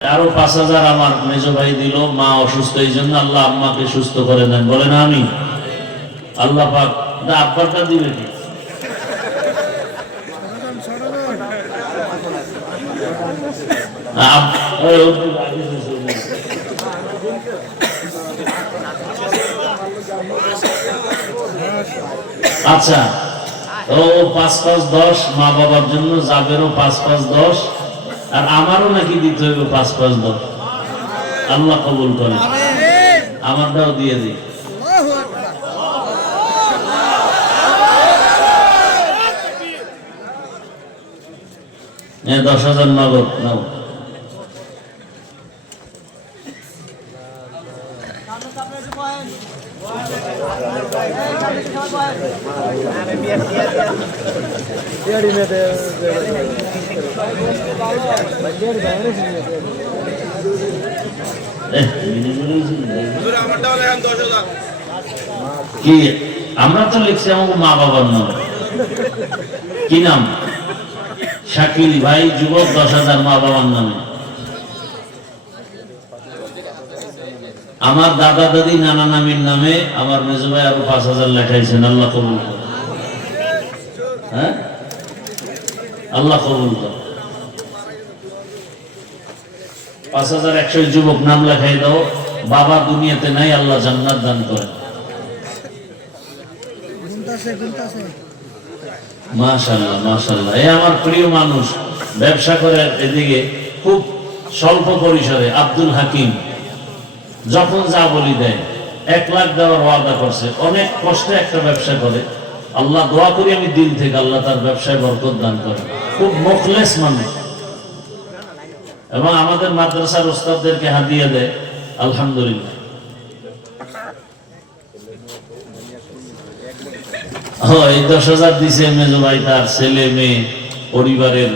আরও পাঁচ হাজার আমার মেজ ভাই দিল, মা অসুস্থ, এই জন্য আল্লাহ আম্মাকে সুস্থ করে দেন। বলেন আমি আল্লাহ পাক না দিবে কি। আচ্ছা ও পাঁচ পাঁচ দশ, মা বাবার জন্য যাবেরও পাঁচ পাঁচ দশ। আর আমারও নাকি দিতে হইবে পাঁচ পাঁচ দশ আল্লাহ কবুল করে। আমারটাও দিয়ে দিই। দশ হাজার নগদ, নাও। কি? আমরা তো লিখছি আমার মা বাবার নাম। কি নাম? শাকিল ভাই, যুবক, দশ হাজার মা বাবার নামে। আমার দাদা দাদি নানা নামির নামে আমার মেজো ভাই আরও পাঁচ হাজার লেখাইছেন, আল্লাহ কবুল হ্যাঁ? আল্লাহ কবুল পাঁচ হাজার একশো যুবক নাম লেখাই দাও, বাবা দুনিয়াতে নাই, আল্লাহ জান্নাত দান করে। মাশাল্লাহ মাশাল্লাহ এই আমার প্রিয় মানুষ, ব্যবসা করে এদিকে খুব স্বল্প পরিসরে, আব্দুল হাকিম। যখন যা বলি দেয়, এক লাখ দেওয়ার ওয়াদা করছে, অনেক কষ্টে একটা ব্যবসা করে। আল্লাহ দোয়া করি আমি দিল থেকে আল্লাহ তার ব্যবসায় বরকত দান করে। খুব মুখলেস মানুষ। এবং আমাদের মাদ্রাসার ওস্তাদদেরকে হাতিয়ে দেয়, আলহামদুলিল্লাহ। হয় দশ হাজার দিছে মেজো ভাই তার ছেলে, মেয়ে, পরিবারের